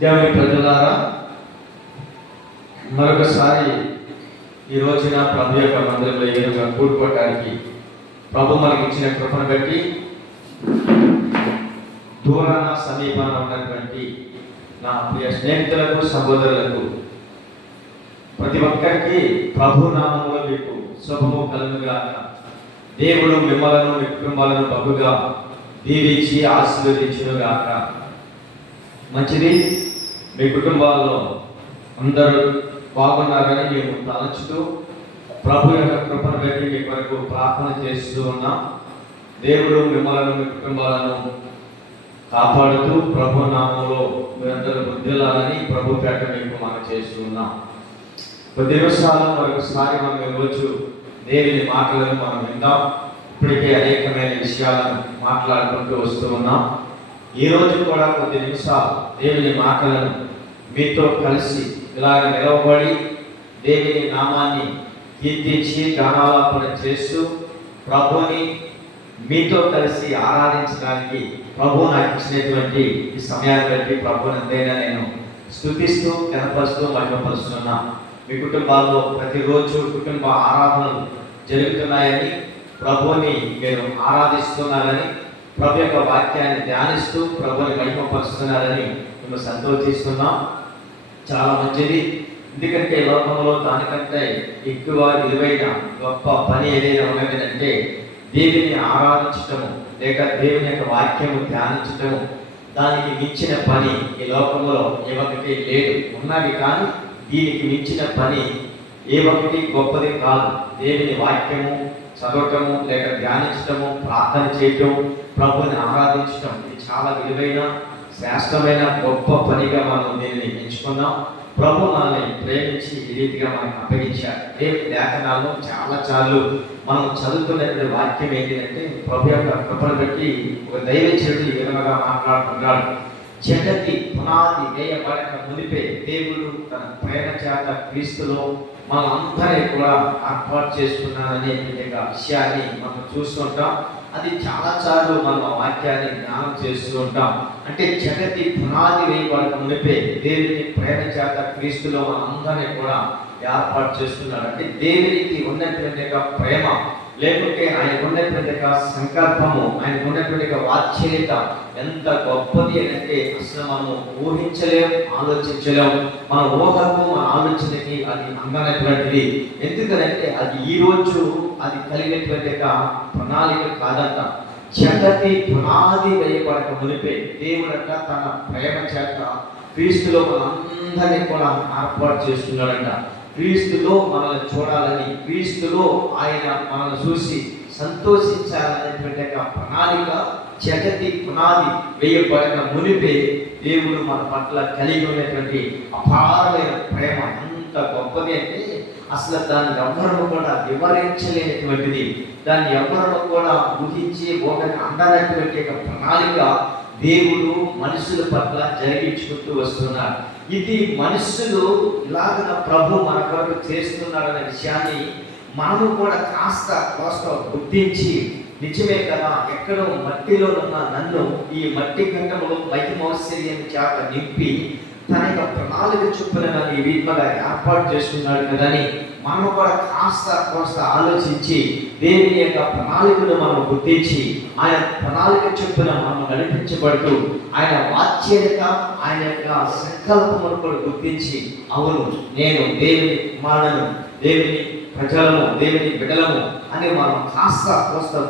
దేవుని ప్రజలారా, మరొకసారి ఈ రోజున ప్రభు యొక్క మందిరంలో ఏరుగా కూడుకోవడానికి ప్రభు మనకి ఇచ్చిన కృపను బట్టి దూరాన సమీపాన ఉన్నటువంటి నా ప్రియ స్నేహితులకు, సహోదరులకు ప్రతి ఒక్కరికి ప్రభు నామములో మీకు శుభము కలుగుగాక. దేవుడు మిమ్మలను, మీ కుటుంబాలను బహుగా దీవించి ఆశీర్వదించునుగాక. మంచిది, మీ కుటుంబాల్లో అందరూ బాగున్నారని మేము తలంచుతూ ప్రభు యొక్క కృపను బట్టి మీ కొరకు ప్రార్థన చేస్తూ ఉన్నాం. దేవుడు మిమ్మల్ని, మీ కుటుంబాలను కాపాడుతూ ప్రభు నామంలో మీరందరూ బుద్ధిల్లాలని ప్రభు పేట మీకు మనం చేస్తూ ఉన్నాం. కొద్ది నిమిషాలు మరొకసారి మనం ఈరోజు దేవుని మాటలను మనం విందాం. ఇప్పటికే అనేకమైన విషయాలను మాట్లాడుకుంటూ వస్తూ ఉన్నాం. ఈ రోజు కూడా కొద్ది నిమిషాలు దేవుని మాటలను మీతో కలిసి ఇలాగ నిలవబడి దేవుని నామాన్ని కీర్తించి గానాలాపన చేస్తూ ప్రభుని మీతో కలిసి ఆరాధించడానికి ప్రభు నాకు ఇచ్చినటువంటి ఈ సమయాన్ని బట్టి ప్రభుని అంతైనా నేను స్తుతిస్తూ కనపరుస్తూ మహిమపరుస్తున్నా. మీ కుటుంబాల్లో ప్రతిరోజు కుటుంబ ఆరాధనలు జరుగుతున్నాయని, ప్రభుని మీరు ఆరాధిస్తున్నారని, ప్రభు యొక్క వాక్యాన్ని ధ్యానిస్తూ ప్రభుని మహిమపరుస్తున్నారని మేము సంతోషిస్తున్నాం. చాలా మంచిది. ఎందుకంటే లోకంలో దానికంటే ఎక్కువ విలువైన గొప్ప పని ఏదైనా ఉన్నదంటే దేవుని ఆరాధించటము, లేక దేవుని యొక్క వాక్యము ధ్యానించటము. దానికి మించిన పని ఈ లోకంలో ఏ ఒక్కటి లేదు. ఉన్నది కానీ దీనికి మించిన పని ఏ ఒక్కటి గొప్పది కాదు. దేవుని వాక్యము చదవటము, లేక ధ్యానించటము, ప్రార్థన చేయటం, ప్రభుని ఆరాధించటం, ఇది చాలా విలువైన, శ్రేష్టమైన, గొప్ప పనిగా మనం దీనిని ఎంచుకున్నాం. ప్రభు మనల్ని ప్రేమించి ఈ రీతిగా మనకు అప్పగించారు. దేవుని లేఖనాల్లో చాలాసార్లు మనం చదువుతున్నటువంటి వాక్యం ఏంటంటే, ప్రభు యొక్క కృపను బట్టి ఒక దైవజనుడు ఈ విధంగా మాట్లాడుతున్నాడు. జగతి పునాది వేయబడక మునిపే దేవుడు తన ప్రేమ చేత క్రీస్తులో మనందరినీ కూడా ఏర్పాటు చేసుకున్నారనే విషయాన్ని మనం చూస్తుంటాం. అది చాలాసార్లు మనం ఆ వాక్యాన్ని జ్ఞానం చేస్తూ ఉంటాం. అంటే జగతి పునాది వేయబడక మునిపే దేవుని ప్రేమ చేత క్రీస్తులో మనందరినీ కూడా ఏర్పాటు చేస్తున్నాడు. అంటే దేవునికి ఉన్నటువంటి ప్రేమ, లేకుంటే ఆయన ఉన్నటువంటి సంకల్పము, ఆయన ఉన్నటువంటి వాత్సల్యత ఎంత గొప్పది అంటే అసలు మనము ఊహించలేము, ఆలోచించలేము. మన ఊహకు, మన ఆలోచనకి అది అందనటువంటిది. ఎందుకంటే అది ఈ రోజు అది కలిగినటువంటి ప్రణాళిక కాదంట. జగతి పునాది వేయబడక మునిపే దేవుడంట తన ప్రేమ చేత క్రీస్తులో మనందరినీ కూడా ఏర్పాటు చేస్తున్నాడంట. క్రీస్తులో మనల్ని చూడాలని, క్రీస్తులో ఆయన మనల్ని చూసి సంతోషించాలనేటువంటి ప్రణాళిక జగతి పునాది వేయబడిన మునిపే దేవుడు మన పట్ల కలిగి ఉన్నటువంటి అపారమైన ప్రేమ ఎంత గొప్పది అంటే అసలు దాన్ని ఎవరు కూడా వివరించలేనటువంటిది. దాన్ని ఎవరు కూడా ఊహించి ఒకటి అందనటువంటి ప్రణాళిక దేవుడు మనుషుల పట్ల జరిగించుకుంటూ వస్తున్నాడు. ఇది మనుషులు ఇలాగ ప్రభు మన కొరకు చేస్తున్నాడనే విషయాన్ని మనము కూడా కాస్త గుర్తించి, నిజమే కదా, ఎక్కడో మట్టిలో ఉన్న నన్ను ఈ మట్టి గంటములో మహిమౌశ్వర్యం చేత నింపి తన యొక్క ప్రణాళిక చొప్పున నన్ను ఈ విధంగా ఏర్పాటు చేస్తున్నాడు కదా అని మనం కూడా కాస్త ఆలోచించి దేవుని యొక్క ప్రణాళికను మనం గుర్తించి ఆయన ప్రణాళిక చొప్పున మనం నడిపించబడుతూ ఆయన వాత్సల్యత, ఆయన యొక్క సంకల్పమును కూడా గుర్తించి, అవును నేను దేవుని కుమారులను, దేవుని ప్రజలను, దేవుని బిడ్డలను అని మనం కాస్త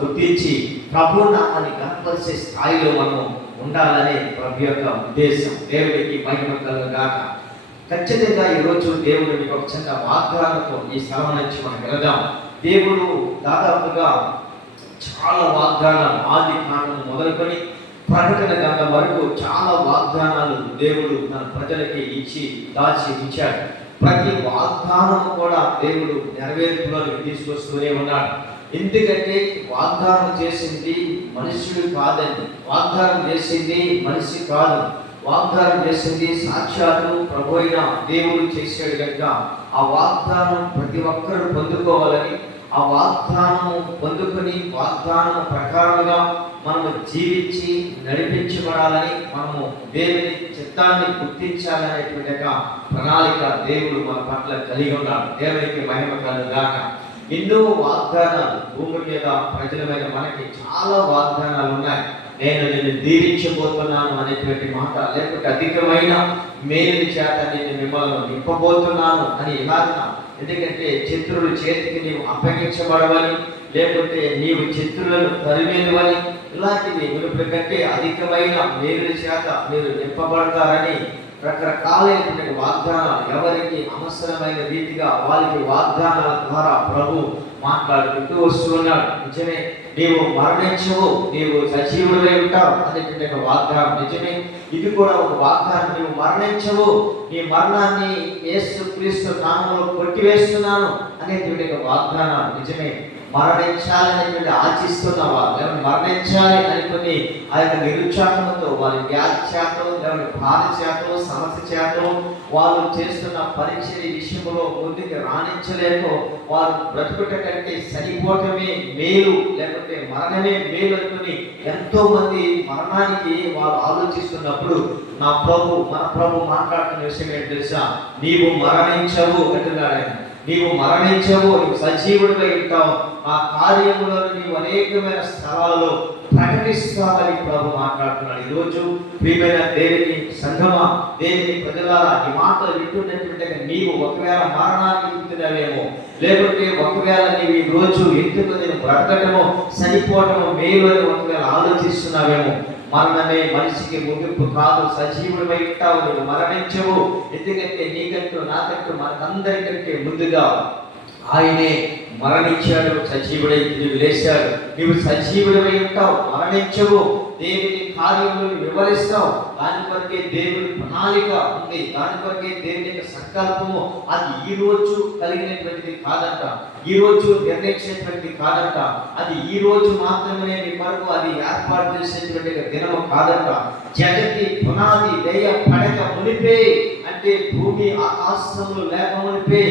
గుర్తించి ప్రభు నామాన్ని కనపరిచే స్థాయిలో మనం ఉండాలనే ప్రభు యొక్క ఉద్దేశం. దేవుడికి మహిమ కలుగుగాక. ఖచ్చితంగా ఈరోజు దేవుడు మీకు ఒక చిన్న వాగ్దానంతో ఈ స్థలం నుంచి మనం వెళదాం. దేవుడు దాదాపుగా చాలా వాగ్దానాలు, ఆది కాండం మొదలుకొని ప్రకటన గ్రంథం వరకు చాలా వాగ్దానాలు దేవుడు తన ప్రజలకి ఇచ్చి దాచి ఉంచాడు. ప్రతి వాగ్దానం కూడా దేవుడు నెరవేర్పులోకి తీసుకొస్తూనే ఉన్నాడు. ఎందుకంటే వాగ్దానం చేసింది మనుష్యుడు కాదండి, వాగ్దానం చేసింది మనిషి కాదు, వాగ్దానం చేసింది సాక్షాత్తు ప్రభు అయిన దేవుడు చేశాడు కనుక ఆ వాగ్దానం ప్రతి ఒక్కరు పొందుకోవాలని, ఆ ఆ వాగ్దానము పొందుకొని వాగ్దానం ప్రకారముగా మనము జీవించి నడిపించబడాలని, మనము దేవుని చిత్తాన్ని గుర్తించాలనేటువంటి ప్రణాళిక దేవుడు మన పట్ల కలిగి ఉన్నాడు. దేవునికి మహిమ కలుగుగాక. ఎన్నో వాగ్దానాలు భూమి మీద ప్రజలమైన మనకి చాలా వాగ్దానాలు ఉన్నాయి. నేను దీవించబోతున్నాను అనేటువంటి మాట, లేకపోతే అధికమైన మేలు చేత నేను మిమ్మల్ని నింపబోతున్నాను అని ఇలాగ. ఎందుకంటే శత్రువుల చేతికి నీవు అప్పగించబడవని, లేకపోతే నీవు శత్రువులను తరిమేదవని, ఇలాంటివి మునుపటి కంటే అధికమైన మేలు చేత మీరు నింపబడతారని రకరకాలైనటువంటి వాగ్దానాలు ఎవరికి అవసరమైన రీతిగా వారికి వాగ్దానాల ద్వారా ప్రభు మాట్లాడుకుంటూ వస్తున్నాడు. నిజమే, నీవు మరణించవు, నీవు సజీవుడై ఉంటావు అనేటువంటి వాగ్దానం నిజమే. ఇది కూడా ఒక వాగ్దానం. నీవు మరణించవు, నీ మరణాన్ని యేసుక్రీస్తు నామములో కొట్టివేస్తున్నాను అనేటువంటి వాగ్దానం నిజమే. మరణించాలనేటువంటి ఆశిస్తున్నావా? లేకపోతే మరణించాలి అనుకుని ఆ యొక్క నిరుత్సాహంతో, వారి వ్యాధి చేతో, లేకపోతే బాధ చేతో, సమస్య చేతో, వాళ్ళు చేస్తున్న పరీక్ష విషయంలో ముందుకు రాణించలేక వారు బ్రతుకుట కంటే చనిపోవటమే మేలు, లేకపోతే మరణమే మేలు అనుకుని ఎంతో మంది మరణానికి వారు ఆలోచిస్తున్నప్పుడు మన ప్రభు మాట్లాడుతున్న విషయం ఏంటి తెలుసా? నీవు మరణించవు అంటున్నాడు ఆయన. నీవు మరణించవు, నీవు సజీవుడిగా ఉంటావు. ఆ కార్యములను నీవు అనేకమైన స్థలాలలో ప్రకటిస్తామని ప్రభు మాట్లాడుతున్నాడు. ఈరోజు ప్రియమైన దేవుని సంఘమా, దేవుని ప్రజలారా, ఈ మాటలు వింటున్నటువంటి నీవు ఒకవేళ మరణాన్ని వింటున్నావేమో, లేకపోతే ఒకవేళ నీవు ఈ రోజు ఎందుకు నేను బ్రతకటమో చనిపోవటమో మేలు అని ఒకవేళ ఆలోచిస్తున్నావేమో, మరణమే మనిషికి ముగింపు కాదు, సజీవుడిపై ఉంటావు, నువ్వు మరణించవు. ఎందుకంటే నీకంటూ నాకంటూ మనకందరికంటే ముందుగా ఆయనే మరణించాడు, సజీవుడై తిరిగి లేచాడు. నీవు సజీవుడిపై ఉంటావు, మరణించవు. దేవుని కార్యములను వివరిస్తావు. దాని కొరకే దేవుని ప్రణాళిక ఉంది, దాని కొరకే దేవుని యొక్క సంకల్పము. అది ఈ రోజు కలిగినటువంటిది కాదంట, ఈ రోజు నిర్ణయించేటువంటిది కాదంట, అది ఈ రోజు మాత్రమే నీ కొరకు అది ఏర్పాటు చేసేటువంటి దినము కాదంట. జగతి పునాది వేయ పడక మునిపే, అంటే భూమి ఆకాశములు లేక మునిపే,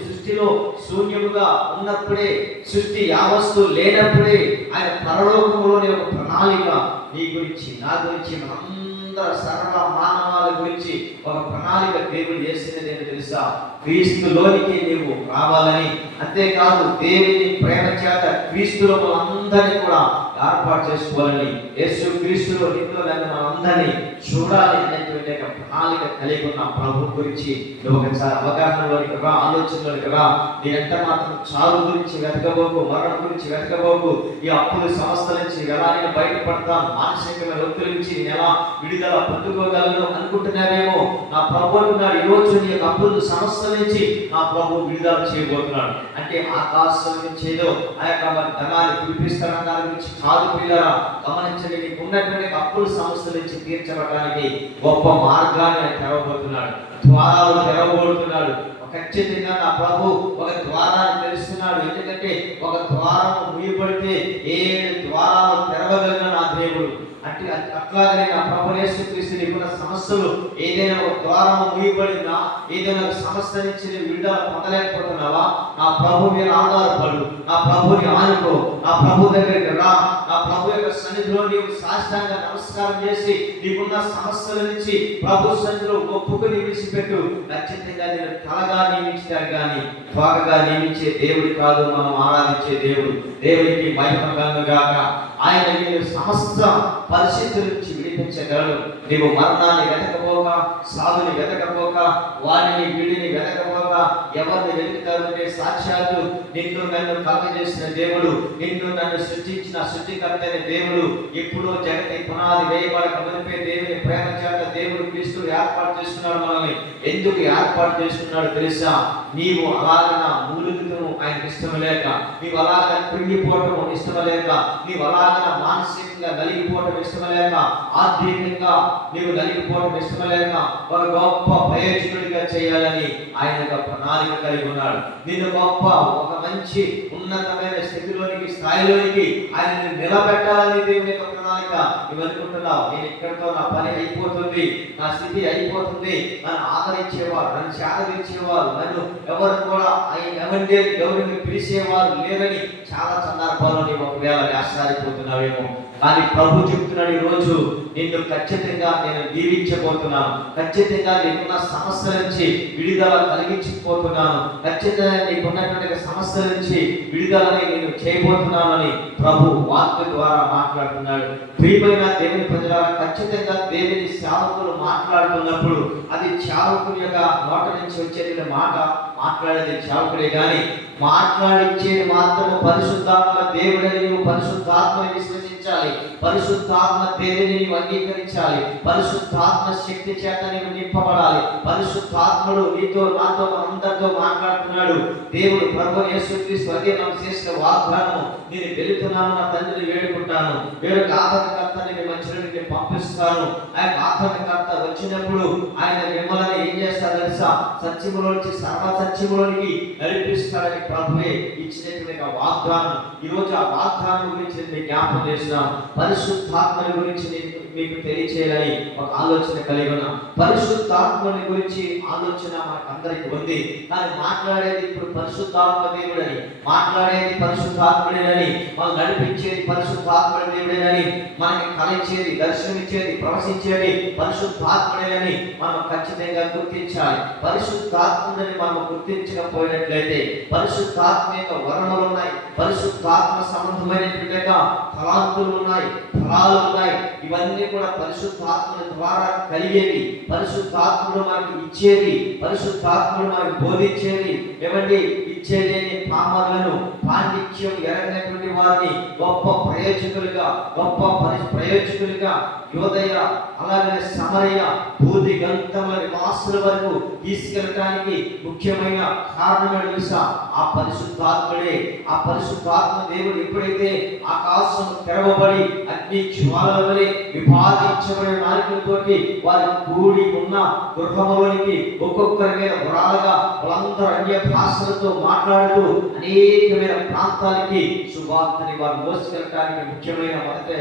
సృష్టిలో శూన్యముగా ఉన్నప్పుడే, సృష్టి యావస్తు లేనప్పుడే ఆయన పరలోకములోని ఒక ప్రణాళిక నీ గురించి, నా గురించి, మనందరూ సర్వ మానవాల గురించి ఒక ప్రణాళిక దేవుడు చేసినది ఏంటో తెలుసా? క్రీస్తులోనికి నీవు రావాలని, అంతేకాదు దేవుని ప్రేమ చేత క్రీస్తులో మనందరినీ కూడా ఏర్పాటు చేసుకోవాలని, యేసు క్రీస్తులో నిన్ను నన్ను మనందరినీ చూడాలి అనేటువంటి ప్రణాళిక కలిగి ఉన్న ప్రభు గురించి నువ్వు ఒకసారి అవగాహనలోనికి రా, ఆలోచనలోనికి రా. నీ ఎంత మాత్రం చావు గురించి వెతకబోకు, మరణం గురించి వెతకబోకు. ఈ అప్పుల సమస్యల నుంచి ఎలా నేను బయటపడతాను, మానసికమైన ఒత్తిడి నుంచి నేను ఎలా విడుదల పొందుకోగలను అనుకుంటున్నావేమో, నా ప్రభు అంటున్నాడు ఈరోజు నీ యొక్క అప్పుల సమస్యల నుంచి నా ప్రభు విడుదల చేయబోతున్నాడు. అంటే ఆకాశం నుంచి ఏదో ఆ యొక్క ధనాన్ని పిలిపిస్తున్న దాని గురించి కాదు పిల్లరా. గమనించండి, నీకు ఉన్నటువంటి అప్పుల సమస్యల నుంచి తీర్చబడడానికి గొప్ప మార్గాన్ని తెరవబోతున్నాడు, ద్వారాలు తెరవబోతున్నాడు. ఖచ్చితంగా నా ప్రభు ఒక ద్వారాన్ని తెరుస్తున్నాడు. ఎందుకంటే ఒక ద్వారం మూయబడితే 7 ద్వారాలు తెరవగలిగిన నా దేవుడు. అంటే అట్లాగే నా ప్రభు యేసుక్రీస్తు నీకున్న సమస్యలు ఏదైనా ఒక ద్వారం మూయబడిందా, ఏదైనా ఒక సమస్య నుంచి విడుదల పొందలేకపోతున్నావా, నా ప్రభు మీద ఆధారపడు, నా ప్రభుని ఆనుకో, నా ప్రభు దగ్గరికి రా. నా ప్రభు యొక్క సన్నిధిలో నీవు సాష్టాంగ నమస్కారం చేసి నీకున్న సమస్యల నుంచి ప్రభు సన్నిధిలో ఒప్పుకొని విడిచిపెట్టు. ఖచ్చితంగా నేను తలగా నియమించాడు కానీ త్వరగా నియమించే దేవుడు కాదు మనం ఆరాధించే దేవుడు. దేవునికి మహిమ కలుగుగాక. ఆయన నేను సమస్త పరిస్థితుల నుంచి విడిపించగలడు. నీవు మరణాన్ని వెతకపోక, సాధుని వెతకపోక, వారిని వీడిని వెతకపోక, ఎవరిని వెతుకుతారంటే సాక్షాత్తు నిన్ను నన్ను కలుగజేసిన దేవుడు, నిన్ను నన్ను సృష్టించిన సృష్టికర్త అయిన దేవుడు, ఎప్పుడో జగతి పునాది వేయబడక మునిపే దేవుని ప్రేమ చేత దేవుడు క్రీస్తుడు ఏర్పాటు చేస్తున్నాడు. మనల్ని ఎందుకు ఏర్పాటు చేస్తున్నాడు తెలుసా? నీవు అలాగన మూలుగుతూ ఆయనకు ఇష్టం లేక, నీవు అలాగ కృంగిపోవటం ఇష్టం లేక, నీవు అలాగన మానసికంగా నలిగిపోవటం ఇష్టం లేక, ఆర్థికంగా నీవు నలిగిపోవటం ఇష్టం లేక, ఒక గొప్ప ప్రయోజకుడిగా చేయాలని ఆయన యొక్క ప్రణాళిక కలిగి ఉన్నాడు. నిన్ను గొప్ప ఒక మంచి ఉన్నతమైన స్థితిలోనికి, స్థాయిలోనికి ఆయన నిలబెట్టాలని దేవుని యొక్క ప్రణాళిక మాదిరిగా నువ్వు అనుకుంటున్నావు, నేను ఇక్కడితో నా పని అయిపోతుంది, నా స్థితి అయిపోతుంది, నన్ను ఆదరించేవారు, నన్ను చేదరించేవారు, నన్ను ఎవరు కూడా ఎవరిని పిలిచేవారు లేరని చాలా సందర్భాల్లో నీవు ఒకవేళ ఆశ్చర్యపోతున్నావేమో. కానీ ప్రభు చెప్తున్నాడు, ఈ రోజు నిన్ను ఖచ్చితంగా నేను దీవించబోతున్నాను, ఖచ్చితంగా నీకున్న సమస్యల నుంచి విడుదల కలిగించబోతున్నాను, ఖచ్చితంగా నీకున్నటువంటి సమస్యల నుంచి విడుదలని నేను చేయబోతున్నానని ప్రభు వాక్య ద్వారా మాట్లాడుతున్నాడు. ప్రియమైన దేవుని ప్రజలారా, ఖచ్చితంగా దేవుని సేవకులు మాట్లాడుతున్నప్పుడు అది సేవకుని యొక్క నోట నుంచి వచ్చేటువంటి మాట మాట్లాడేది సేవకుడే కానీ మాట్లాడించేది మాత్రము పరిశుద్ధాత్మ దేవుడని నీవు పరిశుద్ధాత్మని విశ్వసించాలి, పరిశుద్ధాత్మ దేవుని నీవు అంగీకరించాలి, పరిశుద్ధాత్మ శక్తి చేత నీవు నింపబడాలి. పరిశుద్ధాత్ముడు నీతో నాతో అందరితో మాట్లాడుతున్నాడు. దేవుడు ప్రభు యేసుక్రీస్తు అదే నాకు చేసిన వాగ్దానము, నేను వెళుతున్నాను, నా తండ్రిని వేడుకుంటాను, వేరొక ఆదరణకర్త నేను మంచిని పంపిస్తాను. ఆయన ఆదరణకర్త వచ్చినప్పుడు ఆయన మిమ్మల్ని ఏం చేస్తాడు తెలుసా, సత్యములోంచి సర్వ సత్యములోనికి నడిపిస్తాడని ప్రభువే ఇచ్చినటువంటి వాగ్దానం. ఈరోజు ఆ వాగ్దానం గురించి నేను జ్ఞాపకం చేస్తున్నాను. పరిశుద్ధాత్మని గురించి మీకు తెలియచేయాలని ఒక ఆలోచన కలిగి ఉన్నాం. పరిశుద్ధాత్మని గురించి ఆలోచన మనకందరికి ఉంది, కానీ మాట్లాడేది ఇప్పుడు పరిశుద్ధాత్మ దేవుడని, మాట్లాడేది పరిశుద్ధాత్ముడేనని, మనం నడిపించేది పరిశుద్ధాత్మ దేవుడేనని, మనకి కలిచేది, దర్శనమిచ్చేది, ప్రవశించేది పరిశుద్ధాత్ముడేనని మనం ఖచ్చితంగా గుర్తించాలి. పరిశుద్ధాత్ముడిని మనం గుర్తించకపోయినట్లయితే పరిశుద్ధాత్మ యొక్క వరణములు ఉన్నాయి, పరిశుద్ధాత్మ సంబంధమైనటువంటి తలాంతులు ఉన్నాయి, ఫలాలు ఉన్నాయి. ఇవన్నీ కూడా పరిశుద్ధాత్మ ద్వారా కలిగేవి, పరిశుద్ధాత్ముడు మనకి ఇచ్చేది, పరిశుద్ధాత్ముడు మనకి బోధించేది. ఏమండి, ఇచ్చేలేని పామరులను పాండిత్యం ఎరగినటువంటి వారిని గొప్ప ప్రయోజకులుగా, గొప్ప ప్రయోజకులుగా యోదయ అలాగే సమరయ బూది గంతముల నివాసుల వరకు తీసుకెళ్ళడానికి ముఖ్యమైన కారణం తెలుసా, ఆ పరిశుద్ధాత్ముడే. ఆ పరిశుద్ధాత్మ దేవుడు ఎప్పుడైతే ఆకాశం తెరవబడి అగ్ని జ్వాలల వలె విభాగించబడిన నాయకులతోటి వారి కూడి ఉన్న గృహములోనికి ఒక్కొక్కరి మీద వరాలుగా వాళ్ళందరూ అన్య భాషలతో మాట్లాడుతూ అనేకమైన ప్రాంతాలకి సువార్తని వారు మోసుకెళ్ళడానికి ముఖ్యమైన మొదటి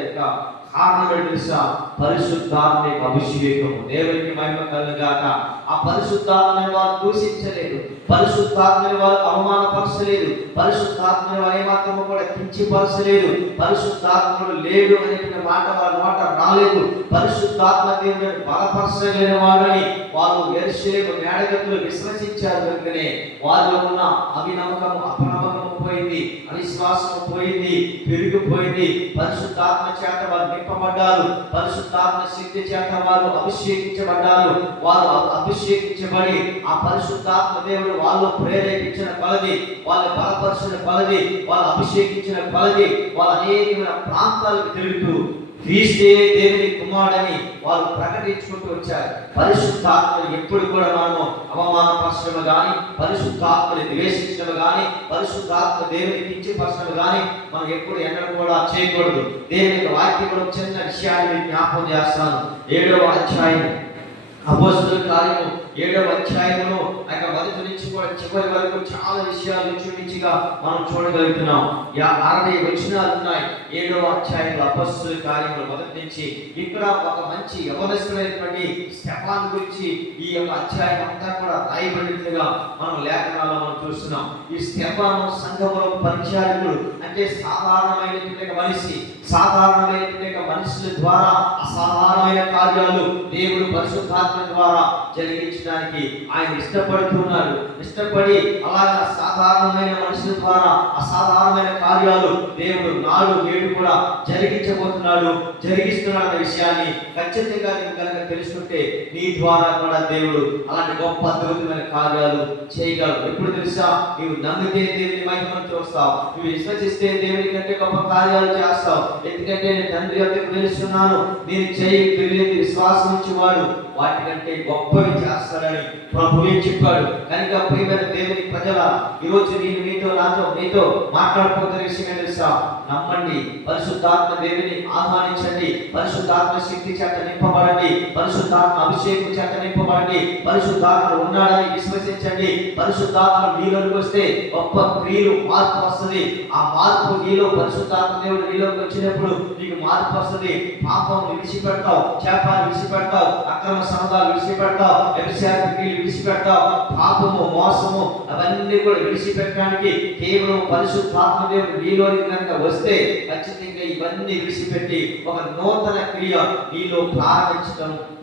కారణం తెలుసా, పరిశుద్ధాత్మ అభిషేకము. దేవునికి మహిమ కలుగుగాక. ఆ పరిశుద్ధాత్మని వారు దూషించలేదు, పరిశుద్ధాత్మని వారు అవమానపరచలేదు, పరిశుద్ధాత్మని వారు ఏమాత్రము కూడా కించపరచలేదు, పరిశుద్ధాత్ముడు లేడు అనేటువంటి మాట వారి నోట రాలేదు. పరిశుద్ధాత్మ దేవుడిని బలపరచలేని వాడని వారు యెరూషలేము మేడగట్టులు విశ్వసించారు. కనుకనే వారిలో ఉన్న అవినమ్మకము, అపనమ్మకము పోయింది, అవిశ్వాసము పోయింది, పెరిగిపోయింది. పరిశుద్ధాత్మ చేత వారు నింపబడ్డారు, పరిశుద్ధాత్మ శక్తి చేత వారు అభిషేకించబడ్డారు. వారు అభిషేకించబడి ఆ పరిశుద్ధాత్మ దేవుడు వాళ్ళు ప్రేరేపించిన కొలది, వాళ్ళు బలపరిచిన కొలది, వాళ్ళు అభిషేకించిన కొలది వాళ్ళు అనేకమైన ప్రాంతాలకు తిరుగుతూ క్రీస్తే దేవుని కుమారుడని వాళ్ళు ప్రకటించుకుంటూ వచ్చారు. పరిశుద్ధాత్మలు ఎప్పుడు కూడా మనము అవమానపరచడం కానీ, పరిశుద్ధాత్మని ద్వేషించడం కానీ, పరిశుద్ధాత్మ దేవుని కించపరచడం కానీ మనం ఎప్పుడు ఎక్కడ కూడా చేయకూడదు. దేవుని వాక్యంలో చిన్న విషయాన్ని జ్ఞాపకం చేస్తాను. 7వ అధ్యాయం అపోస్తలుల కార్యము 7వ అధ్యాయంలో మొదటి నుంచి కూడా చివరి వరకు చాలా విషయాలు చూపించిగా మనం చూడగలుగుతున్నాం. 60 వచనాలు ఉన్నాయి 7వ అధ్యాయంలో అపోస్తలుల కార్యముల మొదటి నుంచి. ఇక్కడ ఒక మంచి యవనస్తుడైనటువంటి స్టెఫాను గురించి ఈ యొక్క అధ్యాయం అంతా కూడా రాయబడినట్లుగా మనం లేఖనాల్లో మనం చూస్తున్నాం. ఈ స్టెఫాను సంఘములో పరిచారకుడు, అంటే సాధారణమైనటువంటి మనిషి, సాధారణమైనటువంటి మనుషుల ద్వారా అసాధారణమైన కార్యాలు దేవుడు పరిశుద్ధాత్మ ద్వారా జరిగించడానికి ఆయన ఇష్టపడుతున్నాడు. ఇష్టపడి అలాగా సాధారణమైన మనుషుల ద్వారా అసాధారణమైన కార్యాలు దేవుడు నాడు నేడు కూడా జరిగించబోతున్నాడు, జరిగిస్తున్నాడు అనే విషయాన్ని ఖచ్చితంగా నీవు కనుక తెలుసుకుంటే నీ ద్వారా కూడా దేవుడు అలాంటి గొప్ప అద్భుతమైన కార్యాలు చేయగలడు. ఎప్పుడు తెలుసా, నీవు నమ్మితే దేవుని మహిమను చూస్తావు, నువ్వు విశ్వసిస్తే దేవుని కంటే గొప్ప కార్యాలు చేస్తావు. ఎందుకంటే నేను తండ్రి వద్దకు తెలుస్తున్నాను, నేను చేయగలిగేది విశ్వాసం ఉంచేవాడు వాటికంటే గొప్పవి చేస్తాడని ప్రభువే చెప్పాడు. కనుక ప్రియమైన దేవుని ప్రజల, ఈరోజు నేను నీతో మాట్లాడుతున్న విషయం తెలుసా, నమ్మండి, పరిశుద్ధాత్మ దేవుని ఆహ్వానించండి, పరిశుద్ధాత్మ శక్తి చేత నింపబడండి, పరిశుద్ధాత్మ అభిషేకం చేత నింపబడండి, పరిశుద్ధాత్మ ఉన్నాడని విశ్వసించండి. పరిశుద్ధాత్మ నీలోకి వస్తే గొప్ప క్రియలు, మార్పు వస్తుంది. ఆ మార్పు నీలో పరిశుద్ధాత్మ దేవుడు నీలోకి వచ్చినప్పుడు నీకు మార్పు వస్తుంది. పాపం విడిచిపెడతావు, శాపాన్ని విడిచిపెడతావు, అక్రమ సంబంధాలు విడిచిపెడతావు, వ్యభిచార క్రియలు విడిచిపెడతావు, పాపము మోసము అవన్నీ కూడా విడిచిపెట్టడానికి కేవలం పరిశుద్ధాత్మ దేవుడు నీలోని కనుక వస్తే ఖచ్చితంగా ఇవన్నీ విడిచిపెట్టి ఒక నూతన క్రియ నీలో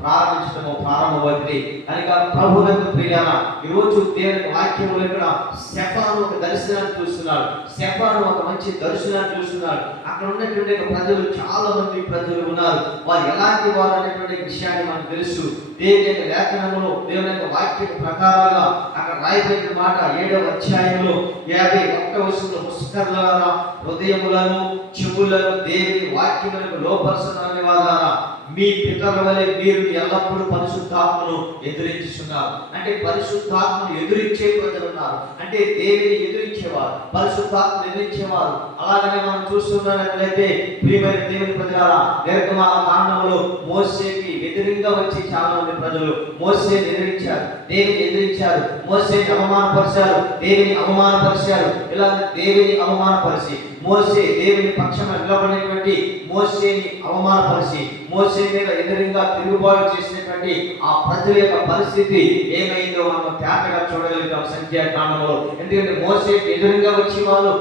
ప్రారంభమవుతుంది. కనుక ప్రభువులకు ప్రియారా, ఈరోజు దేవుని వాక్యంలో ఇక్కడ స్టెఫాను ఒక దర్శనాన్ని చూస్తున్నాడు. స్టెఫాను ఒక మంచి దర్శనాన్ని చూస్తున్నాడు. అక్కడ ఉన్నటువంటి ప్రజలు, చాలా మంది ప్రజలు ఉన్నారు. వారు ఎలాంటి వారు అనేటువంటి విషయాన్ని మనకు తెలుసు. దేవుని యొక్క లేఖనములో, దేవుని యొక్క వాక్యం ప్రకారంగా అక్కడ రాయబడిన మాట 7వ అధ్యాయంలో 51వ వచనంలో, ముస్కరులారా, హృదయములను చెవులను దేవుని వాక్యములకు లోపరుచుకునే వారారా, మీ పితరుల వలె మీరు ఎల్లప్పుడూ పరిశుద్ధాత్మను ఎదిరించుచున్నారు. అంటే పరిశుద్ధాత్మను ఎదిరించే ప్రజలు ఉన్నారు. అంటే దేవుని ఎదిరించేవారు, పరిశుద్ధాత్మను ఎదిరించేవారు. అలాగనే మనం చూస్తున్నట్లయితే ప్రియమైన దేవుని ప్రజలారా, నిర్గమాల కాండంలో మోషేకి ఎదురుగా వచ్చి చాలా మంది ప్రజలు మోషేని ఎదిరించారు, దేవుని ఎదిరించారు, మోషేని అవమానపరిచారు, దేవుని అవమానపరిచారు. ఇలా దేవుని అవమానపరిచి మోషే దేవుని పక్షాన నిలబడినటువంటి మోషేని అవమానపరిచి మోషే మీద ఎదురుగా తిరుగుబాటు చేసినటువంటి ఆ ప్రజల యొక్క పరిస్థితి ఏమైందో మనం తేటగా చూడగలుగుతాం సంఖ్యాకాండంలో. ఎందుకంటే మోషే ఎదురుగా వచ్చి వాళ్ళు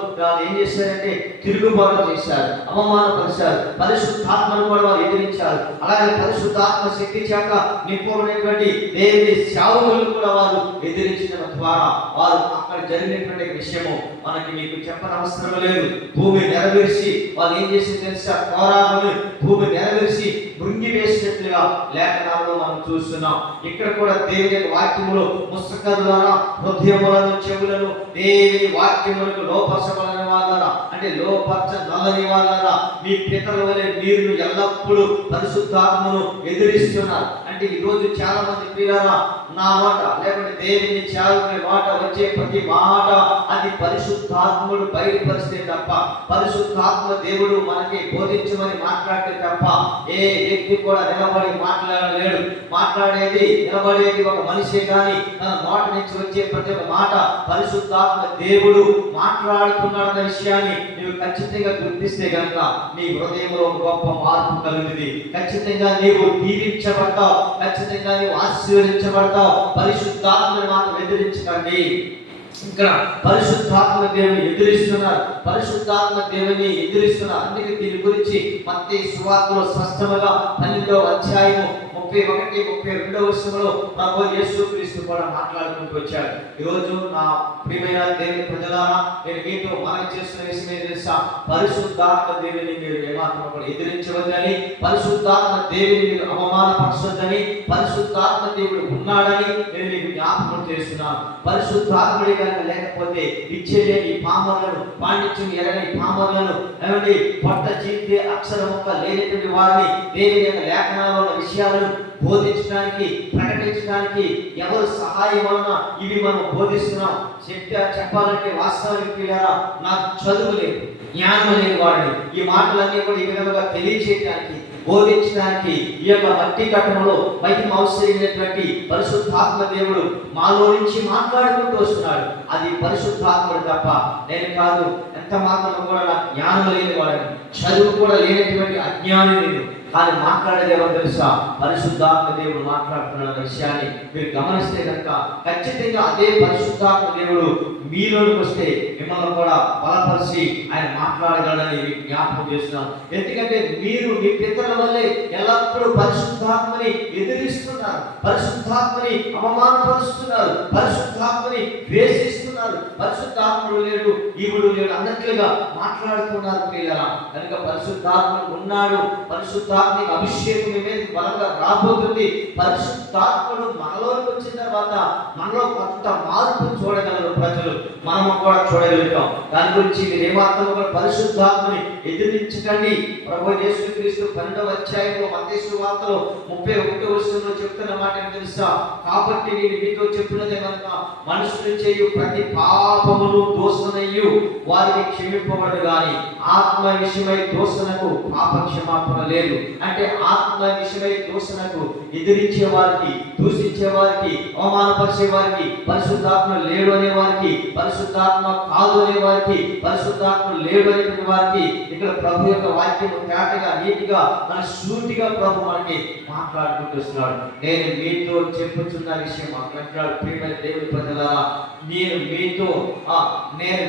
ఏం చేశారంటే తిరుగుబాటు చేశారు, అవమానపరిచారు, పరిశుద్ధాత్మను కూడా వారు ఎదిరించారు. అలాగే పరిశుద్ధాత్మ శక్తి చేత నింపబడినటువంటి దేవుని సేవకులను కూడా వారు ఎదిరించడం ద్వారా వారు అక్కడ జరిగినటువంటి విషయము మనకి మీకు చెప్పనవసరం లేదు. భూమి నెరవేర్చి వాళ్ళు ఏం చేసింది తెలుసా? కోరాబుని భూమి నెరవేర్చి మృంగి వేసినట్లుగా లేఖనాల్లో మనం చూస్తున్నాం. ఇక్కడ కూడా దేవుని వాక్యములో ముస్కరులారా, హృదయములను చెవులను దేవుని వాక్యములకు లోపరచబడని వాళ్ళారా, అంటే లోపరచని వాళ్ళారా, మీ పితరుల వలె మీరు ఎల్లప్పుడూ పరిశుద్ధాత్మను ఎదిరిస్తున్నారు. అంటే ఈ రోజు చాలా మంది ప్రియులారా, నా మాట లేకుంటే దేవుని సేవకుని మాట వచ్చే ప్రతి మాట అది పరిశుద్ధాత్ముడు బయలుపరిస్తే తప్ప, పరిశుద్ధాత్మ దేవుడు మనకి బోధించమని మాట్లాడితే తప్ప ఏ వ్యక్తి కూడా నిలబడి మాట్లాడలేడు. నిలబడేది ఒక మనిషే కానీ తన నోట నుంచి వచ్చే ప్రతి ఒక్క మాట పరిశుద్ధాత్మ దేవుడు మాట్లాడుతున్నాడన్న విషయాన్ని నీవు ఖచ్చితంగా గుర్తిస్తే కనుక నీ హృదయంలో గొప్ప మార్పు కలుగుతుంది. ఖచ్చితంగా నీవు దీవించబడతావు, ఖచ్చితంగా నీవు ఆశీర్వదించబడతావు. పరిశుద్ధాత్మని మాత్రం ఎదిరించకండి. ఇక్కడ పరిశుద్ధాత్మ దేవుని ఎదిరిస్తున్నారు, పరిశుద్ధాత్మ దేవుని ఎదిరిస్తున్నారు. అందుకే దీని గురించి మత్తయి సువార్తలో స్పష్టంగా 12వ అధ్యాయము 31, 32వ వచనంలో ప్రభు యేసుక్రీస్తు కూడా మాట్లాడుకుంటూ వచ్చాడు. ఈరోజు నా ప్రియమైన దేవుని ప్రజలారా, నేను మీతో మనవి చేస్తున్న విషయం తెలుసా? పరిశుద్ధాత్మ దేవుని మీరు ఏమాత్రం కూడా ఎదిరించవద్దని, పరిశుద్ధాత్మ దేవుని మీరు అవమానపరచొద్దని, పరిశుద్ధాత్మ దేవుడు ఉన్నాడని నేను మీకు జ్ఞాపకం చేస్తున్నాను. పరిశుద్ధాత్ముడి కనుక లేకపోతే ఇచ్చేలేని పామరులను, పాండిత్యం ఎరగని పామరులను, ఏమండి పొట్ట చీల్చే అక్షర ముక్క లేనటువంటి వారిని దేవుని యొక్క లేఖనాల్లో ఉన్న విషయాలను బోధించడానికి, ప్రకటించడానికి ఎవరు సహాయం వలన ఇవి మనం బోధిస్తున్నాం. చెప్పాలంటే వాస్తవానికి నాకు చదువు లేదు, జ్ఞానం లేని వాడిని ఈ మాటలన్నీ కూడా ఈ విధంగా తెలియచేయడానికి, బోధించడానికి ఈ యొక్క మట్టి కట్టడంలో మహిమ అవసరమైనటువంటి పరిశుద్ధాత్మ దేవుడు మాలో నుంచి మాట్లాడుకుంటూ వస్తున్నాడు. అది పరిశుద్ధాత్ముడు తప్ప నేను కాదు. ఎంత మాత్రం కూడా నాకు జ్ఞానం లేని వాడిని, చదువు కూడా లేనటువంటి అజ్ఞాని నేను. కానీ మాట్లాడేది ఎవరు తెలుసా? పరిశుద్ధాత్మ దేవుడు మాట్లాడుతున్న విషయాన్ని మీరు గమనిస్తే కనుక ఖచ్చితంగా అదే పరిశుద్ధాత్మ దేవుడు మీలోకి వస్తే మిమ్మల్ని కూడా బలపరిచి ఆయన మాట్లాడగలడని జ్ఞాపకం చేస్తున్నాను. ఎందుకంటే మీరు మీ పితరుల వల్లే ఎల్లప్పుడూ పరిశుద్ధాత్మని ఎదిరిస్తున్నారు, పరిశుద్ధాత్మని అవమానపరుస్తున్నారు, పరిశుద్ధాత్మని ద్వేషిస్తున్నారు. పరిశుద్ధాత్ముడు లేడు, ఈవుడు లేడు అన్నట్లుగా మాట్లాడుతున్నారు పిల్లరా. కనుక పరిశుద్ధాత్ముడు ఉన్నాడు, పరిశుద్ధాత్మ అభిషేకం మీద బలంగా రాబోతుంది. పరిశుద్ధాత్ముడు మనలోకి వచ్చిన తర్వాత మనలో కొంత మార్పు చూడగలరు ప్రజలు, మనము కూడా చూడగలుగుతాం. దాని గురించి మీరు ఏమాత్రం కూడా పరిశుద్ధాత్మని ఎదిరించకండి. ప్రభు యేసుక్రీస్తు 12వ అధ్యాయంలో మత్తయి సువార్తలో 31వ వచనంలో చెప్తున్న మాట తెలుసా? కాబట్టి నేను మీతో చెప్పినదే కనుక మనుషులు చేయు ప్రతి పాపమును దోషనయ్యు వారిని క్షమింపబడు గాని ఆత్మ విషయమై దోషణకు పాప క్షమాపణ లేదు. అంటే ఆత్మ విషయమై దోషణకు ఎదిరించే వారికి, దూషించే వారికి, అవమానపరిచే వారికి, పరిశుద్ధాత్మ లేడు అనే వారికి పరిశుద్ధాత్మ కాదు అనే వారికి, పరిశుద్ధాత్మ లేడు అనేటువంటి వారికి ఇక్కడ ప్రభు యొక్క వాక్యం తేటగా నీటిగా మన సూటిగా ప్రభు మనకి మాట్లాడుకుంటున్నాడు. నేను మీతో చెప్పుచున్న విషయం అంటున్నాడు. ప్రియమైన దేవుని ప్రజలారా, నేను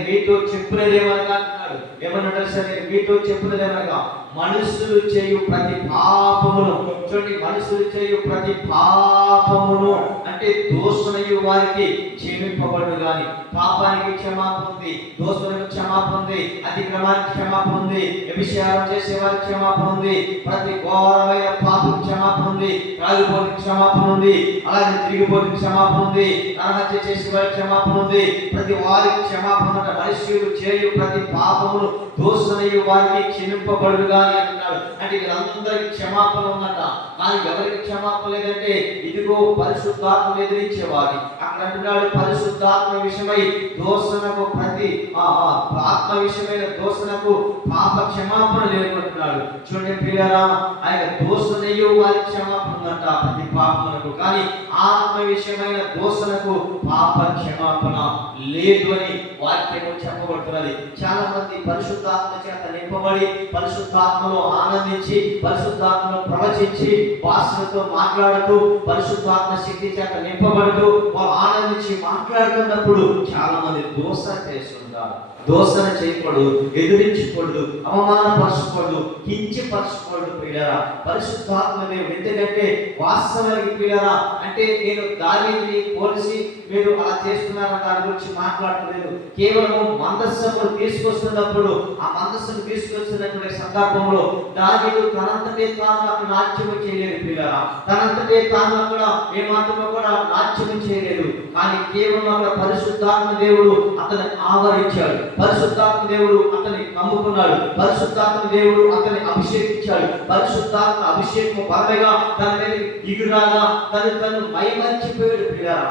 మీతో చెప్పినదేమనగా అంటున్నాడు. ఏమన్నాడు సార్? నేను మీతో చెప్పినదేమనగా మనుషులు చేయు ప్రతి పాపమును, చూడండి, మనుషులు చేయు ప్రతి పాపమును అంటే దోషులయ్యు వారికి క్షమింపబడు గాని, పాపానికి క్షమాపణ ఉంది, దోషులకు క్షమాపణ ఉంది, అతిక్రమానికి క్షమాపణ ఉంది, వ్యభిచారం చేసే వారికి క్షమాపణ ఉంది, ప్రతి ఘోరమైన పాపకి క్షమాపణ ఉంది, త్రాగుబోతుకి క్షమాపణ ఉంది, అలాగే తిరిగిపోతుకి క్షమాపణ ఉంది, నరహత్య చేసే వారికి క్షమాపణ ఉంది, ప్రతి వారికి క్షమాపణ ఉంది. మనుష్యులు చేయు ప్రతి పాపమును దోషులయ్యు వారికి క్షమింపబడు గాని అంటున్నాడు. అంటే వీళ్ళందరికీ క్షమాపణ ఉందట. కానీ ఎవరికి క్షమాపణ లేదంటే ఇదిగో పరిశుద్ధాత్మ ఎదిరించేవారి. అక్కడ అంటున్నాడు పరిశుద్ధాత్మ విషయమై దోషణకు ప్రతి ఆత్మ విషయమైన దోషణకు పాప క్షమాపణ లేకుంటున్నాడు. చూడండి ప్రియులారా, ఆయన దోషణయ్యో వారి క్షమాపణ ఉందంట ప్రతి పాపమునకు, కానీ ఆత్మ విషయమైన దోషణకు పాప క్షమాపణ లేదు అని వాక్యము చెప్పబడుతున్నది. చాలా మంది పరిశుద్ధాత్మ చేత నింపబడి పరిశుద్ధాత్మలో ఆనందించి పరిశుద్ధాత్మలో ప్రవచించి భాషలతో మాట్లాడుతూ పరిశుద్ధాత్మ శక్తి చేత నింపబడుతూ వారు ఆనందించి మాట్లాడుతున్నప్పుడు చాలా మంది దోషణ చేస్తుంటారు. దోషణ చేయకూడదు, ఎదురించకూడదు, అవమానపరచకూడదు, కించపరచకూడదు. ప్రియులారా, పరిశుద్ధాత్మ దేవుడు ఎందుకంటే వాస్తవానికి ప్రియులారా, అంటే నేను దావీదుని పోలిసి మీరు అలా చేస్తున్నారన్న దాని గురించి మాట్లాడలేదు. కేవలం మందస్సును తీసుకొస్తున్నప్పుడు ఆ మందస్సును తీసుకొస్తున్నటువంటి సందర్భంలో దావీదు తనంతటే తాను అక్కడ నాట్యం చేయలేదు. ప్రియులారా, తనంతటే తాను అక్కడ ఏమాత్రమో కూడా నాట్యం చేయలేదు. కానీ కేవలం అక్కడ పరిశుద్ధాత్మ దేవుడు అతన్ని ఆవరించాడు, పరిశుద్ధాత్మ దేవుడు అతన్ని కమ్ముకున్నాడు, పరిశుద్ధాత్మ దేవుడు అతన్ని అభిషేకించాడు. పరిశుద్ధాత్మ అభిషేకం బలగా తన మీద దిగురాగా తను మైమర్చిపోయాడు. ప్రియులారా,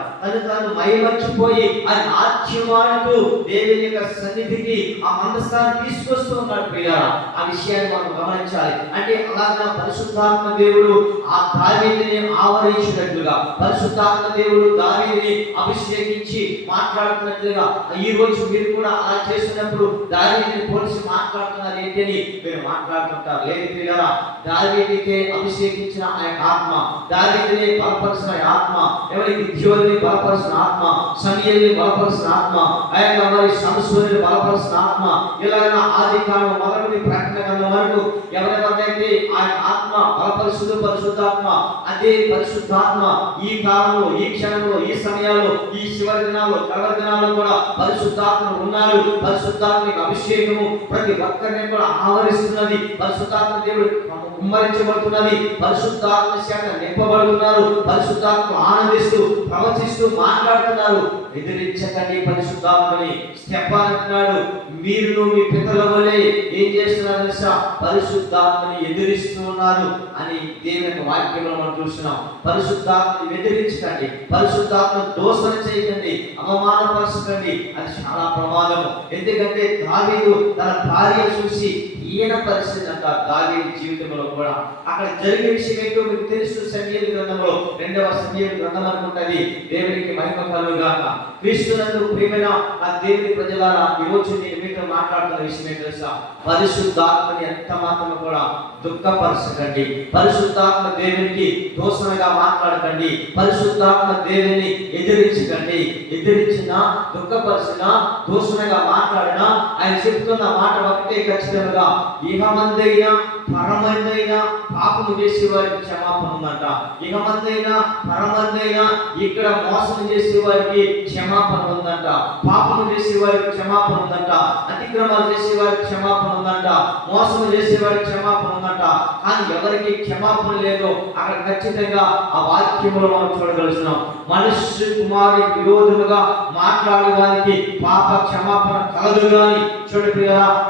తను మైమర్చిపోయి ఆ నాట్యమాడుతూ దేవుని యొక్క సన్నిధికి ఆ మందస్థాన్ని తీసుకొస్తూ ఉన్నాడు. ప్రియులారా, ఆ విషయాన్ని మనం గమనించాలి. అంటే అలాగా పరిశుద్ధాత్మ దేవుడు ఆ దావీదుని ఆవరించినట్లుగా పరిశుద్ధాత్మ దేవుడు దావీదుని అభిషేకించి మాట్లాడుతున్నట్లుగా ఈ రోజు మీరు కూడా అలా చేస్తున్నప్పుడు దావీదుని పోలిసి మాట్లాడుతున్నారు ఏంటి అని మీరు మాట్లాడుతుంటారు. లేదు ప్రియులారా, దావీదుకే అభిషేకించిన ఆ యొక్క ఆత్మ, దావీదుని బలపరిచిన ఆత్మ, ఎవరికి గిద్యోనుని బలపరిచిన ఆత్మ, సమూయేలుని బలపరిచిన ఆత్మ, ఆయన మరి సంసోనుని బలపరిచిన ఆత్మ, ఇలాగ ఆదికాండం మొదలుకొని ప్రకటన గ్రంథం వరకు ఎవరెవరినైతే ఆ ఆత్మ బలపరిశుద్ధ పరిశుద్ధాత్మ, అదే పరిశుద్ధాత్మ ఈ కాలంలో, ఈ క్షణంలో, ఈ సమయాల్లో, ఈ చివరి దినాల్లో, కడవరి దినాల్లో కూడా పరిశుద్ధాత్మ ఉన్నాడు. పరిశుద్ధాత్మ అభిషేకము ప్రతి ఒక్కరిని కూడా ఆవరిస్తున్నది. పరిశుద్ధాత్మ దేవుడు కుమ్మరించబడుతున్నది. పరిశుద్ధాత్మ శాఖ నింపబడుతున్నారు. పరిశుద్ధాత్మ ఆనందిస్తూ ప్రవచిస్తూ మాట్లాడుతున్నారు. ఎదిరించకండి పరిశుద్ధాత్మని. స్టెఫాన్ అంటున్నాడు, మీరు మీ పితరుల వలె ఏం చేస్తున్నారు తెలుసా? పరిశుద్ధాత్మని ఎదిరిస్తున్నారు అని దేవుని వాక్యంలో మనం చూస్తున్నాం. పరిశుద్ధాత్మని ఎదిరించకండి, పరిశుద్ధాత్మ దోషణ చేయకండి, అవమానపరచకండి. అది చాలా ప్రమాదము. ఎందుకంటే దావీదు తన భార్య చూసి ఈయన పరిస్థితి అంట. దావీదు జీవితంలో కూడా అక్కడ జరిగే విషయం ఏంటో మీకు తెలుసు. సమూయేలు గ్రంథంలో 2వ సమూయేలు గ్రంథం అనుకుంటది. దేవునికి మహిమ కలుగుగాక. క్రీస్తునందు ప్రియమైన ఆ దేవుని ప్రజలారా, ఈ రోజు నేను మీతో మాట్లాడుతున్న విషయం ఏంటో తెలుసా? పరిశుద్ధాత్మని ఎంత మాత్రం కూడా దుఃఖపరచకండి. పరిశుద్ధాత్మ దేవునికి దోషణగా మాట్లాడకండి. పరిశుద్ధాత్మ దేవుని ఎదిరించకండి. ఎదిరించినా, దుఃఖపరిచినా, దోషణగా మాట్లాడినా ఆయన చెప్తున్న మాట ఒకటే ఖచ్చితంగా, ఇహమందైనా పరమందైనా పాపము చేసే వారికి క్షమాపణ ఉందంట. ఇహమందైనా పరమందైనా ఇక్కడ మోసం చేసే వారికి క్షమాపణ ఉందంట. పాపము చేసే వారికి క్షమాపణ ఉందంట. అతిక్రమాలు చేసే వారికి క్షమాపణ ఉందంట. మోసం చేసే వారికి క్షమాపణ ఉందంట. కానీ ఎవరికి క్షమాపణ లేదో అక్కడ ఖచ్చితంగా ఆ వాక్యంలో మనం చూడగలుగుతున్నాం. మనుష్య కుమారుని విరోధముగా మాట్లాడే వారికి పాప క్షమాపణ కలదు గాని, చూడండి,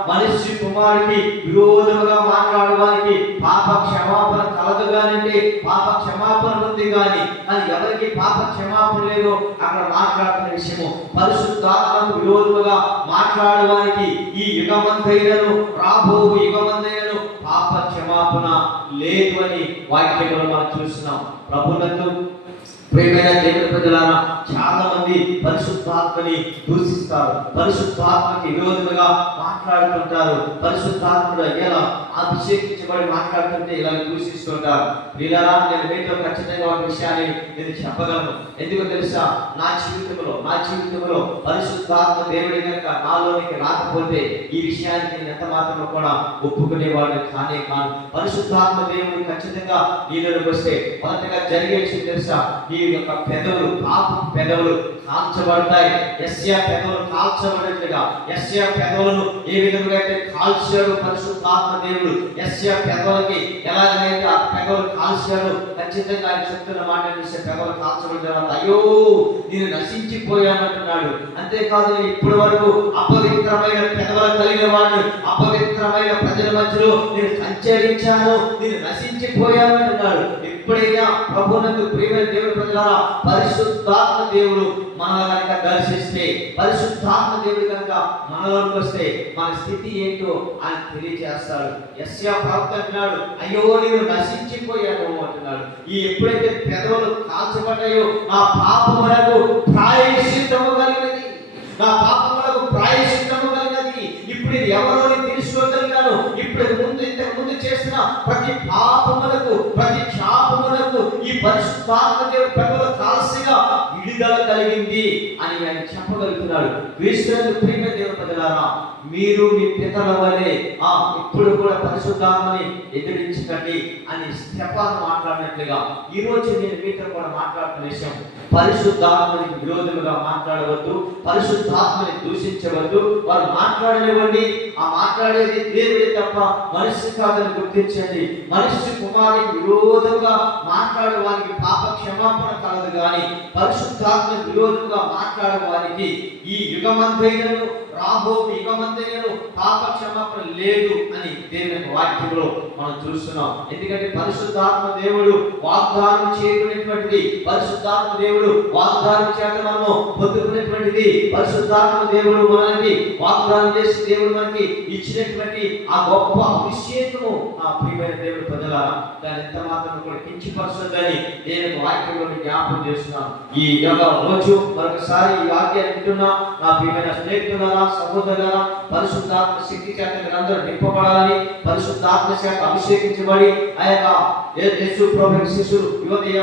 మనుష్య కుమారుడికి విరోధముగా మాట్లాడే వారికి పాప క్షమాపణ కలదు గానంటే పాప క్షమాపణ ఉంది గాని, అది ఎవరికి పాప క్షమాపణ లేదో అక్కడ మాట్లాడుతున్న విషయము. పరిశుద్ధాత్మకు విరోధముగా మాట్లాడే వారికి ఈ యుగమంతైనను రాబో యుగమంతైనను పాప క్షమాపణ లేదు అని వాక్యంలో మనం చూస్తున్నాం. ప్రభునందు ప్రియమైన దేవుని ప్రజలారా, చాలా మంది పరిశుద్ధాత్మని దూషిస్తారు, పరిశుద్ధాత్మకి విరోధంగా మాట్లాడుతుంటారు, పరిశుద్ధాత్ముడు ఎలా అభిషేకించబడి మాట్లాడుతుంటే ఇలా దూషిస్తుంటారు. ప్రియులారా, నేను మీతో ఖచ్చితంగా ఒక విషయాన్ని నేను చెప్పగలను. ఎందుకు తెలుసా? నా జీవితంలో పరిశుద్ధాత్మ దేవుడి కనుక నాలోనికి రాకపోతే ఈ విషయానికి నేను ఎంత మాత్రం కూడా ఒప్పుకునేవాడిని కానే కాదు. పరిశుద్ధాత్మ దేవుడు ఖచ్చితంగా నీలోకి వస్తే మొదటగా జరిగే విషయం తెలుసా? నీ యొక్క పెదవులు, పాపం పెదవులు కాల్చబడతాయి. యెషయా పెదవులు కాల్చబడినట్లుగా, యెషయా పెదవులను ఏ విధంగా అయితే కాల్చాడు పరిశుద్ధాత్మ దేవుడు, యెషయా పెదవులకి ఎలాగైతే ఆ పెదవులు కాల్చాడు, ఖచ్చితంగా ఆయన చెప్తున్న మాట చూస్తే పెదవులు కాల్చబడిన తర్వాత అయ్యో నేను నశించిపోయానంటున్నాడు. అంతేకాదు, ఇప్పటి వరకు అపవిత్రమైన పెదవులు కలిగిన వాడు, అపవిత్రమైన ప్రజల మధ్యలో నేను సంచరించాను, నేను నశించిపోయానంటున్నాడు. ఎప్పుడైనా ప్రభువునందు ప్రియమైన దేవుని ప్రజలారా, పరిశుద్ధాత్మ దేవుడు మనల్ని కనుక దర్శిస్తే, పరిశుద్ధాత్మ దేవుడు కనుక మనలోకి వస్తే మన స్థితి ఏంటో ఆయన తెలియజేస్తాడు. యెషయా ప్రవక్త అంటున్నాడు, అయ్యో నేను నశించిపోయాను అంటున్నాడు. ఈ ఎప్పుడైతే పెదవులు కాల్చబడ్డాయో నా పాపములకు ప్రాయశ్చిత్తము కలిగినది, నా పాపములకు ప్రాయశ్చిత్తము కలిగినది. ఇప్పుడు ఇది ఎవరో తెలుసుకోగలిగాను. ఇప్పుడు ఇంతకు ముందు చేసిన ప్రతి పాపములకు, ప్రతి శాపములకు ఈ పరిశుద్ధాత్మ దేవుడు పెదవుల కాల్సిగా విడుదల కలిగింది అని ఆయన చెప్పగలుగుతున్నాడు. క్రీస్తునందు ప్రియమైన దేవుని ప్రజలారా, మీరు మీ పితరుల వలె ఇప్పుడు కూడా పరిశుద్ధాత్మని ఎదిరించకండి అని స్టెఫాను మాట్లాడినట్లుగా ఈ రోజు నేను మీతో కూడా మాట్లాడుతున్న విషయం, పరిశుద్ధాత్మనికి విరోధముగా మాట్లాడవద్దు, పరిశుద్ధాత్మని దూషించవద్దు. వారు మాట్లాడనివ్వండి, ఆ మాట్లాడేది దేవుడే తప్ప మనిషి కాదని గుర్తించండి. మనిషి కుమారునికి విరోధంగా మాట్లాడే వారికి పాప క్షమాపణ కలదు, కానీ పరిశుద్ధాత్మ విరోధంగా మాట్లాడే వారికి ఈ యుగమంతైనను రాబోయే యుగమంతైనను పాప క్షమాపణ లేదు అని దేవుని వాక్యంలో మనం చూస్తున్నాం. ఎందుకంటే పరిశుద్ధాత్మ దేవుడు వాగ్దానం చేయబడినటువంటిది, పరిశుద్ధాత్మ దేవుడు వాగ్దానం చేత మనము పొందుకునేటువంటిది, పరిశుద్ధాత్మ దేవుడు మనకి వాగ్దానం చేసి దేవుడు మనకి ఇచ్చినటువంటి ఆ గొప్ప అభిషేకము ఆ ప్రియమైన దేవుడు ప్రజలారా, దాన్ని ఎంత మాత్రం కూడా కించపరచొద్దని దేవుని వాక్యంలో జ్ఞాపకం చేస్తున్నాను. ఈ యొక్క రోజు మరొకసారి ఈ వాక్యాన్ని వింటున్నా నా ప్రియమైన స్నేహితులారా, సహోదరులారా, పరిశుద్ధాత్మ శక్తి చేత మీరందరూ నింపబడాలని, పరిశుద్ధాత్మ చేత అభిషేకించబడి ఆ యొక్క యేసు ప్రభువు శిష్యులు యువతయ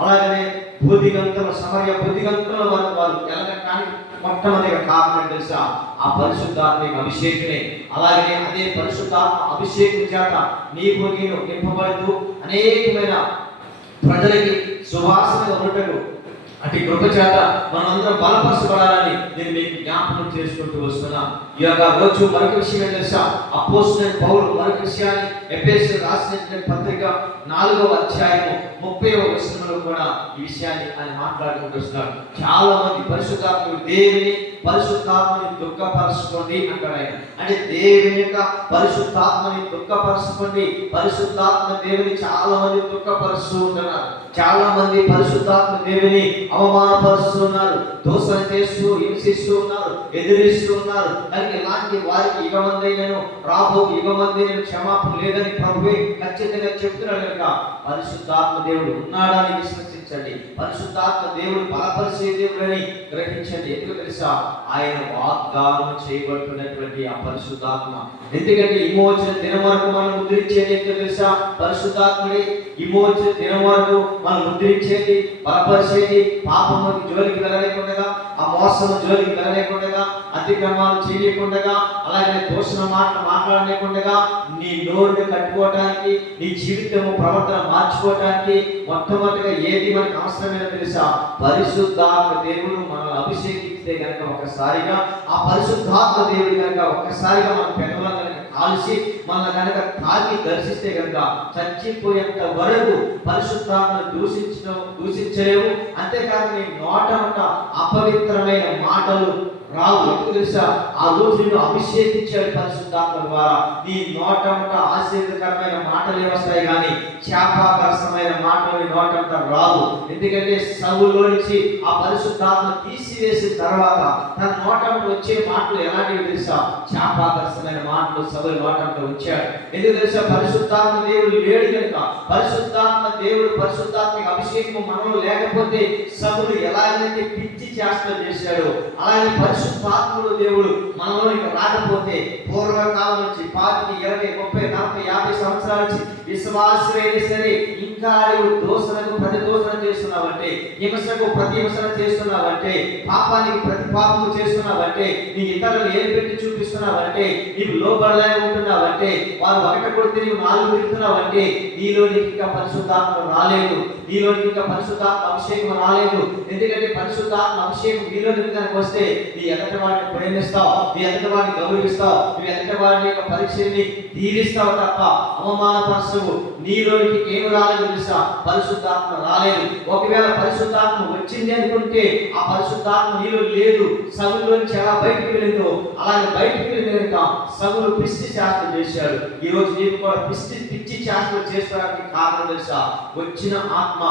అలాగనే బోధిగంతుల సమరయ బోధిగంతుల వారు ఎలగటానికి మొట్టమొదటిగా కారణం తెలుసా? ఆ పరిశుద్ధాత్మ అభిషేకమే. అలాగనే అదే పరిశుద్ధాత్మ అభిషేకం చేత నీవు నేను నింపబడుతూ అనేకమైన ప్రజలకి సువాసనగా ఉండటకు అటు కృప చేత మనందరం బలపరచబడాలని నేను మీకు జ్ఞాపకం చేసుకుంటూ వస్తున్నా. ఈ యొక్క రోజు మరొక విషయం తెలుసా? అపోస్తలుడైన పౌలు మరొక విషయాన్ని ఎఫెసీయులకు రాసిన పత్రిక 4వ అధ్యాయము 30వ వచనంలో కూడా ఈ విషయాన్ని ఆయన మాట్లాడుకుంటూ వస్తున్నాడు. చాలా మంది పరిశుద్ధాత్మని దుఃఖపరచుకోండి అంటాడు ఆయన. అంటే దేవుని యొక్క పరిశుద్ధాత్మని దుఃఖపరచుకోండి. పరిశుద్ధాత్మ దేవుని చాలా మంది దుఃఖపరుస్తూ ఉంటున్నారు. చాలా మంది పరిశుద్ధాత్మ దేవుని అవమానపరుస్తున్నారు, దోషణ చేస్తూ హింసిస్తూ ఉన్నారు, ఎదిరిస్తూ ఉన్నారు. కానీ ఇలాంటి వారికి యుగమందైనను రాబోయే యుగమందైనను క్షమాపణ లేదని ప్రభువే ఖచ్చితంగా చెప్తున్నాడు కనుక పరిశుద్ధాత్మ దేవుడు ఉన్నాడని విశ్వసించండి. పరిశుద్ధాత్మ దేవుడు బలపరిచే దేవుడని గ్రహించండి. ఎందుకు తెలుసా? ఆయన వాగ్దానం చేయబడుతున్నటువంటి ఆ పరిశుద్ధాత్మ. ఎందుకంటే విమోచన దినం వరకు మనం ముద్రించేది ఏంటో తెలుసా? పరిశుద్ధాత్ముడే. విమోచన దినం వరకు మనం ముద్రించేది, బలపరిచేది, పాపము జోలికి వెళ్ళలేకుండా, ఆ మోసము జోలికి వెళ్ళలేకుండా, అతిక్రమాలు చేయలేకుండా, అలాగే దోషణ మాటలు మాట్లాడలేకుండా, నీ నోరుని కట్టుకోవడానికి, నీ జీవితము ప్రవర్తన మార్చుకోవడానికి మొట్టమొదటిగా ఏది మనకు అవసరమైన తెలుసా? పరిశుద్ధాత్మ దేవుడు మనల్ని అభిషేకిస్తే కనుక ఒక్కసారిగా ఆ పరిశుద్ధాత్మ దేవుడు కనుక ఒక్కసారిగా మన పెదవులను కనుక కాల్చి మన కనుక తాకి దర్శిస్తే కనుక చచ్చిపోయేంత వరకు పరిశుద్ధాత్మను దూషించలేము. అంతేకాదు నీ నోట అపవిత్రమైన మాటలు రావు. ఎందుకు తెలుసా? ఆ రోజు నిన్ను అభిషేకించాడు పరిశుద్ధాత్మ ద్వారా. నీ నోటంట ఆశీర్వదకరమైన మాటలే వస్తాయి కానీ శాపాకరమైన మాటలు నీ నోటంట రావు. ఎందుకంటే సౌలులో నుంచి ఆ పరిశుద్ధాత్మ తీసివేసిన తర్వాత తన నోటంట వచ్చే మాటలు ఎలాంటివి తెలుసా? శాపాకరమైన మాటలు సౌలు నోటంట వచ్చాడు. ఎందుకు తెలుసా? పరిశుద్ధాత్మ దేవుడు లేడు కనుక. పరిశుద్ధాత్మకి అభిషేకం మనలో లేకపోతే సౌలు ఎలాగైతే పిచ్చి చేష్టలు చేశాడో అలాగే పరిశుద్ధాత్ముడు దేవుడు మనలోనికి రాకపోతే పూర్వకాలం నుంచి 10, 20, 30, 40, 50 సంవత్సరాల నుంచి విశ్వాసమైనా సరే ఇంకా దోషణకు ప్రతి దోషణ చేస్తున్నావంటే, హింసకు ప్రతి హింసన చేస్తున్నావంటే, పాపానికి ప్రతి పాపము చేస్తున్నావంటే, నీ ఇతరులను ఏర్పెట్టి చూపిస్తున్నావంటే, నీకు లోబడలే ఉంటున్నావంటే, వారు ఒకట కొడితే నీవు 4 పెడుతున్నావంటే నీలో ఇంకా పరిశుద్ధాత్మ రాలేదు. నీలోనికి ఇంకా పరిశుద్ధాత్మ అభిషేకం రాలేదు. ఎందుకంటే పరిశుద్ధాత్మ అభిషేకం నీలోనికి కనుక వస్తే నీ ఎదుటి వాడిని ప్రేమిస్తావు, నీ ఎదుటి వాడిని గౌరవిస్తావు, నీ ఎదుటి వాడి యొక్క పరీక్షని తీరిస్తావు తప్ప అవమానపరచవు. నీలోనికి ఏమి రాలేదు తెలుసా? పరిశుద్ధాత్మ రాలేదు. ఒకవేళ పరిశుద్ధాత్మ వచ్చింది అనుకుంటే ఆ పరిశుద్ధాత్మ నీలో లేదు. సౌలులోంచి ఎలా బయటికి వెళ్ళిందో అలాగే బయటికి వెళ్ళిన కనుక సౌలు పిచ్చి శాస్త్రం చేశాడు. ఈ రోజు నీకు కూడా పిచ్చి శాస్త్రం చేసుకోవడానికి కారణం తెలుసా? వచ్చిన ఆత్మ,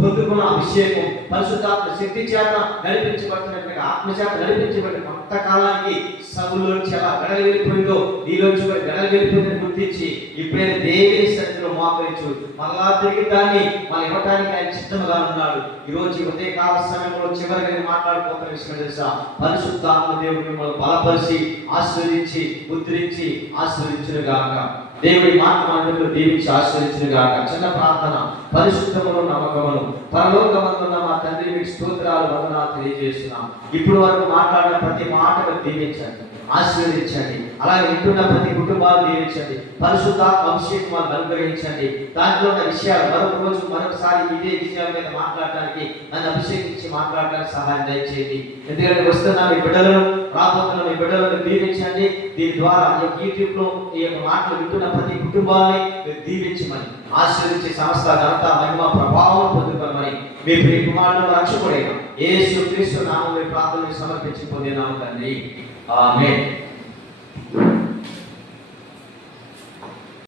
పొందుకున్న అభిషేకం, పరిశుద్ధాత్మ శక్తి చేత నడిపించబడుతున్నట్టుగా ఆత్మ చేత నడిపించబడిన కొంతకాలానికి సౌలులోంచి ఎలా గడలు వెళ్ళిపోయిందో నీలోంచి కూడా గడలు వెళ్ళిపోయిందని గుర్తించి ఇప్పుడైనా దేవుని సన్నిధిలో మోకరించు. మళ్ళా తిరిగి దాన్ని మళ్ళీ ఇవ్వడానికి ఆయన సిద్ధంగా ఉన్నాడు. ఈ రోజు ఉదయ కాల సమయంలో చివరిగా మాట్లాడుకోతున్న విషయం తెలుసా? పరిశుద్ధాత్మ దేవుడు మిమ్మల్ని బలపరిచి ఆశీర్వదించి ముద్రించి ఆశీర్వదించును గాక. దేవుడి మాట మనకు దీవించి ఆశీర్వదించును గాక. చిన్న ప్రార్థన. పరిశుద్ధమును నమ్మకమును పరలోకమందున్న మా తండ్రి మీకు స్తోత్రాలు వందనాలు తెలియజేస్తున్నాం. ఇప్పుడు వరకు మాట్లాడిన ప్రతి మాటను దీవించండి, ఆశీర్వదించండి. అలాగే వింటున్న ప్రతి కుటుంబాలు దీవించండి. పరిశుద్ధాత్మ అభిషేకం వాళ్ళని అనుగ్రహించండి. దాంట్లో ఉన్న విషయాలు మరొక రోజు మరొకసారి ఇదే విషయాల మీద మాట్లాడడానికి నన్ను అభిషేకించి మాట్లాడడానికి సహాయం దయచేయండి. ఎందుకంటే వస్తున్న మీ బిడ్డలను, రాబోతున్న మీ బిడ్డలను దీవించండి. దీని ద్వారా యూట్యూబ్ లో ఈ యొక్క మాటలు వింటున్న ప్రతి కుటుంబాన్ని దీవించమని, ఆశీర్వించి సమస్త ఘనత మహిమ ప్రభావం పొందుకోమని మీ ప్రియ కుమారుడు రక్షకుడైన యేసుక్రీస్తు నామములో ప్రార్థనలు సమర్పించి పొందినాము తండ్రి. ఆమేన్.